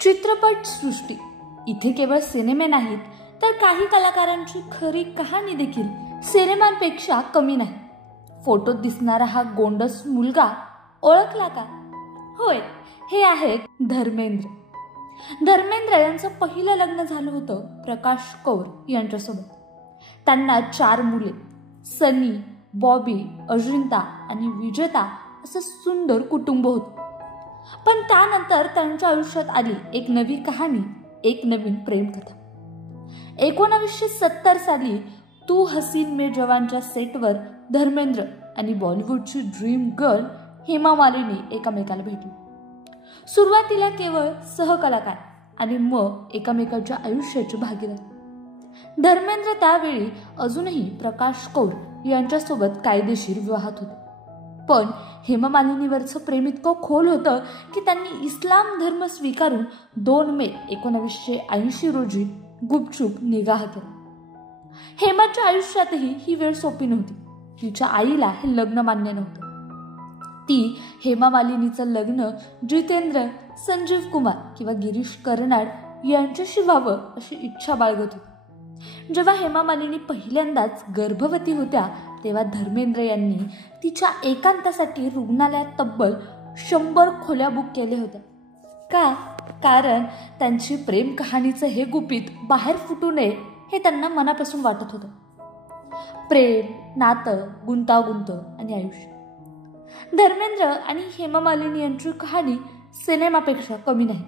चित्रपट सृष्टी इथे केवळ सिनेमे नाहीत तर काही कलाकारांची खरी कहाणी देखील सिनेमांपेक्षा कमी नाही. फोटोत दिसणारा हा गोंडस मुलगा ओळखला का? होय, हे आहेत धर्मेंद्र. धर्मेंद्र यांचं पहिलं लग्न झालं होतं प्रकाश कौर यांच्यासोबत. त्यांना 4 मुले, सनी, बॉबी, अजिंता आणि विजेता असं सुंदर कुटुंब होतं. पण त्यानंतर त्यांच्या आयुष्यात आली एक नवी कहाणी, एक नवीन प्रेमकथा. 1970 साली तू हसीन में जवानच्या सेटवर धर्मेंद्र आणि बॉलिवूडची ड्रीम गर्ल हेमा मालिनी एकमेकाला भेटली. सुरुवातीला केवळ सहकलाकार आणि मग एकमेकांच्या आयुष्याची भागीदार. धर्मेंद्र त्यावेळी अजूनही प्रकाश कौर यांच्यासोबत कायदेशीर विवाहात होते. पण हेमा मालिनीवरचं प्रेम इतकं खोल होतं की त्यांनी इस्लाम धर्म स्वीकारून 2 मे 1980 रोजी गुपचूप निगाह केला. हेमाच्या आयुष्यातही ही वेळ सोपी नव्हती. तिच्या आईला हे लग्न मान्य नव्हतं. ती हेमा मालिनीचं लग्न जितेंद्र, संजीव कुमार किंवा गिरीश कर्नाड यांच्याशी व्हावं अशी इच्छा बाळगत होती. जेव्हा हेमा मालिनी पहिल्यांदाच गर्भवती होत्या तेव्हा धर्मेंद्र यांनी तिच्या एकांतासाठी रुग्णालयात तब्बल 100 खोल्या बुक केल्या होत्या. का? कारण त्यांची प्रेम कहाणीचं हे गुपित बाहेर फुटू नये हे त्यांना मनापासून वाटत होतं. प्रेम, नातं, गुंतागुंत आणि आयुष्य. धर्मेंद्र आणि हेमा मालिनी यांची कहाणी सिनेमापेक्षा कमी नाही.